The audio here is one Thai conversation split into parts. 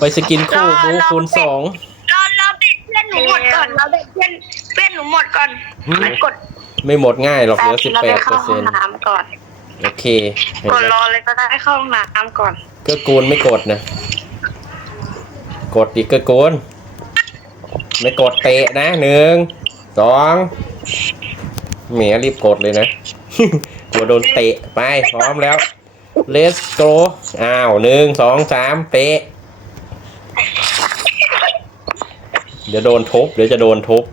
ไปสกินคู่บูคูณสองรอรอเบ็ดเพื่อนหนูหมดก่อนรอเบ็ดเพื่อนเพื่อนหนูหมดก่อนหืมมันกดไม่หมดง่ายหรอกเหลือสิบเราแปไปดเปเข้าอร์ห้อเซ็งนต์น้ำก่อนโอเคเห็นกดไหมรอเลยก็ได้เข้าห้องน้ำก่อนเก็กูลไม่กดนะ กดดิเก็กูลไม่กดเตะนะหนึ่งสองแหมรีบกดเลยนะกลัวโดนเตะไปพร้อมแล้ว let's go อ้าวหนึ่งสองสามเตะ เดี๋ยวโดนทุบเดี๋ยวจะโดนทุบ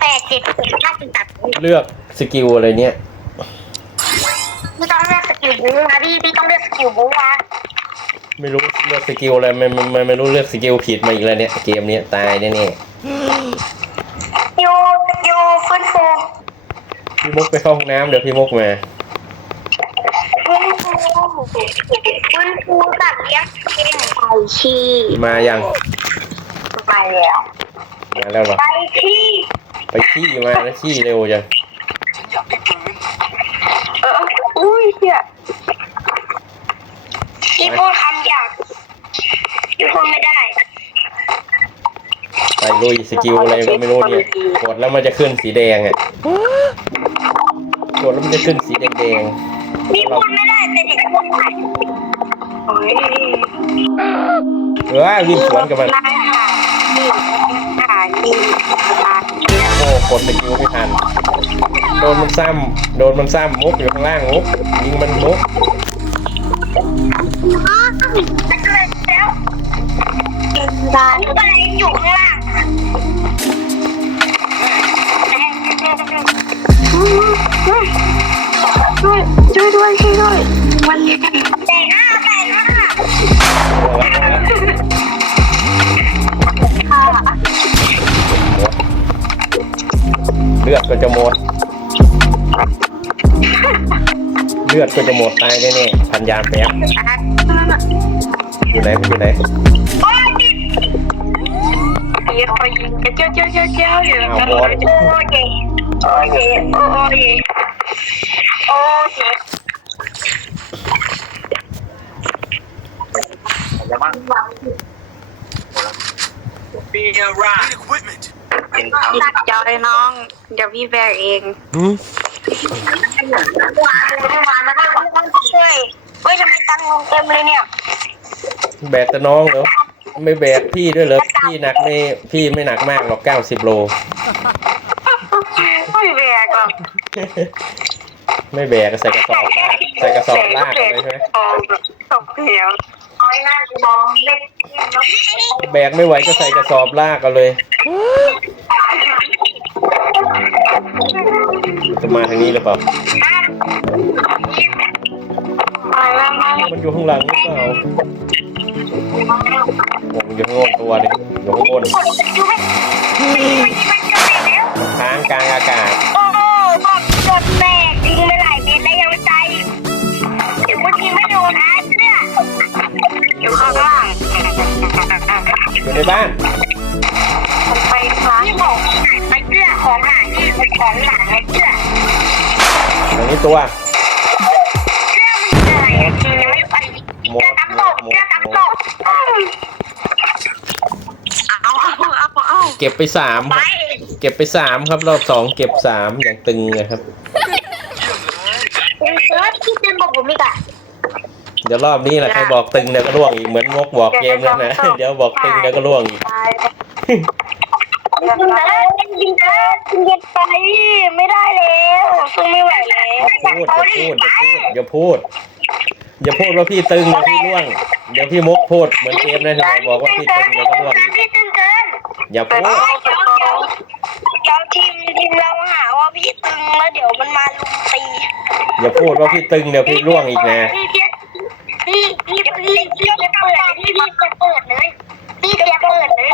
แปดเจ็ดหกห้าสิบแปดเลือกสกิลอะไรเนี่ยพี่ต้องเลือกสกิลบู๊นะพี่พี่ต้องเลือกสกิลบู๊นะไม่รู้เลือกสกิลอะไรไม่ไม่ไม่ไม่รู้เลือกสกิลผิดมาอีกแล้วเนี่ยเกมเนี้ยตายแน่ยูยูฟื้นฟูๆพี่มุกไปเข้าห้องน้ำเดี๋ยวพี่มุกมา ฟื้นฟูฟื้นฟูสัตว์เลี้ยงเองไปขี้มายังไปแล้วมาแล้วเหรอไปขี้ไปขี้มานะขี้เร็วจังเอออุ้ยเฮียพี่พูดคำหยาบพี่พูดไม่ได้ไปลุยสกิลอะไรก็ไม่รู้เนี่ยกดแล้วมันจะขึ้นสีแดงอะกดแล้วมันจะขึ้นสีแดง พี่พูดไม่ได้แต่เด็กพูดได้โอ้ยๆเออวิ่งสวนกับมันนายหานี่หานี่หาโอ้กดสกิลไม่ทัน โดนมันซ้ำโดนมันซ้ำมุกอยู่ข้างล่างมุกยิงมันมุกอ้าวจะเกิดแล้วร้านอะไรอยู่ข้างล่าง วยช่วยด้วยช่วยด้วยมันแต่ห้าแต่ห้าค่ะเลือดก็จะหมด เลือดก็จะหมดตายแน่ๆพันยามแป๊บอยู่ไหนมันอยู่ไหนโอ้ยยิงคอยยิงเจ้าเจ้าเจ้าเจ้าอยู่โอ้ยโอ้ยโอ้ยโอ้ยโอ้ย ตัดจอยน้อง เดี๋ยวพี่แบกเองหืมช่วยเฮ้ยทำไมตังค์ลงเต็มเลยเนี่ยแบกแต่น้องเหรอไม่แบกพี่ด้วยเหรอพี่หนักไม่พี่ไม่หนักมากหรอกเก้าสิบโล ไม่แบกหรอกไม่แบกก็ใส่กระสอบลาก ใส่กระสอบลากไปใช่ไหมตกเหวน้อยหน้ากูมองเล็กแบกไม่ไหวก็ใส่กระสอบลากกันเลยจะมาทางนี้หรือเปล่ามาแล้วมามันอยู่ข้างหลังหรือเปล่าผมอยู่ข้างบนตัวนึงอยู่ข้างบนอยู่ไม่มันจะไปแล้วค้างกลางอากาศ โอ้โหบอกจดแต อยู่ในบ้านมันไปร้านของหายไปเสื้อของหายนี่เป็นของหลานไอ้เสื้อตรงนี้ตัวเสื้อมันคืออะไรอะทียังไม่ไปเสื้อตำตกเสื้อตำตกเอาเอาเอาเอาเก็บไปสามคไปรับเก็บไปสามครับรอบสองเก็บสามอย่างตึงเลยครับเป็นเสื้อที่เป็นบอกผมอีกอะ เดี๋ยวรอบนี้แหละใครบอกตึงเดี๋ยวก็ล่วงอีกเหมือนงกบอกเกมแล้วนะเดี๋ยวบอกตึงเดี๋ยวก็ล่วงอีกตายยิงเลยยิงเลยยิงเย็นไปไม่ได้แล้วสู้ไม่ไหวแล้วพูดอย่าพูดอย่าพูดอย่าพูดอย่าพูดว่าพี่ตึงเดี๋ยวพี่ล่วง เดี๋ยวพี่มกพูดเหมือนเกมนะที่บอกว่าพี่ตึงเดี๋ยวก็ล่วงอีกพี่ตึงเกินอย่าพูดเดี๋ยวเดี๋ยวเดี๋ยวทีมทีมเราหาว่าพี่ตึงแล้วเดี๋ยวมันมาลุมตีอย่าพูดว่าพี่ตึงเดี๋ยวพี่ล่วงอีกนะ พี่พี่พี่พี่พี่จะเปิดพี่พี่จะเปิดเลยพี่จะเปิดเลย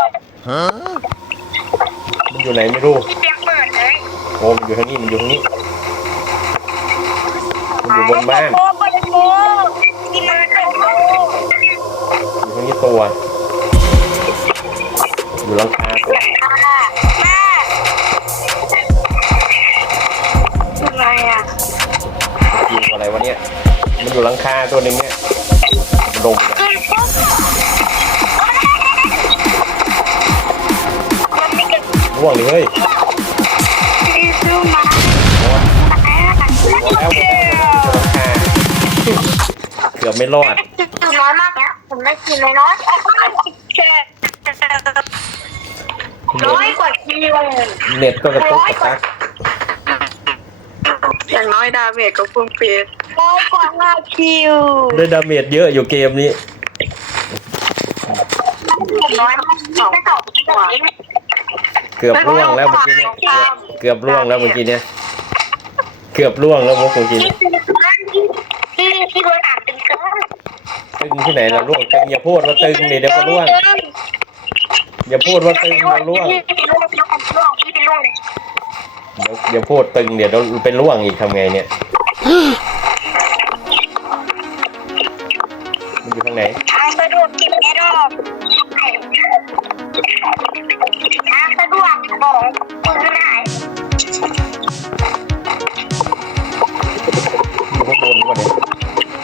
มันอยู่ไหนไม่รู้พี่จะเปิดเลยโอ้มันอยู่ทางนี้มันอยู่ทางนี้มันอยู่บนบ้านโอ้โหโอ้ที่มันโอ้อยู่ทางนี้ตัว อยู่หลังคาตัวแม่อะไรอะอะไรวะเนี่ยมันอยู่หลังคาตัวหนึ่งเนี่ย มันลงไปยังขึ้นปุ๊บมันไม่เกิดร่วงเลยเกือมาหมดหมดแล้วหลือบไม่รอดน้อยมากแล้วผมได้กินน้อยแค่ร้อยกว่าคิวเน็ตก็กระตุกกระตักอย่างน้อยดาเมจก็พุ่งเปรียด ร้อยกว่าห้าคิวได้ดาเมจเยอะอยู่เกมนี้น้อยสองกว่าเกือบร่วงแล้วเมื่อกี้เนี่ยเกือบร่วงแล้วเมื่อกี้เนี่ยเกือบร่วงแล้วเมื่อกี้เนี่ยที่ที่โดนอ่านตึงตึงที่ไหนล่ะร่วงตึงอย่าพูดว่าตึงนี่เดี๋ยวก็ร่วงอย่าพูดว่าตึงเร่วงที่เป็นร่วงเป็นร่วงที่เป็นร่วเดี๋ยวอย่าพูดตึงเดี๋ยวเราเป็นร่วงอีกทำไงเนี่ย มันอยู่ทางไหนทางสะดวกกินไม่รอบทางสะดวกของคุณไม่ได้อยู่ข้างบนวะเนี่ย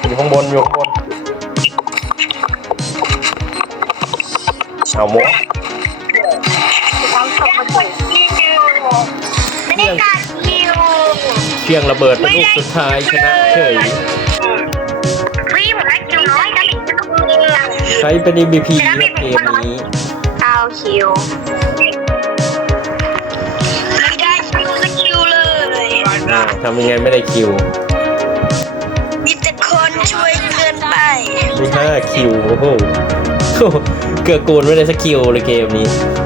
อยู่ข้างบนอยู่ข้างบนเอาโมความสุขมันเป็นคิวไม่ได้การคิว เพียงระเบิดเป็นลูกสุดท้ายชนะเฉย มืองใช้เป็น MVP ครับเกมนี้เก้าคิวไม่ได้คิวสักคิวเลยอ้าวทำยังไงไม่ได้คิว มีแต่คนช่วยเกินไปมีห้าคิวโอ้โหเกือบโกนไม่ได้สักคิวเลยเกมนี้เ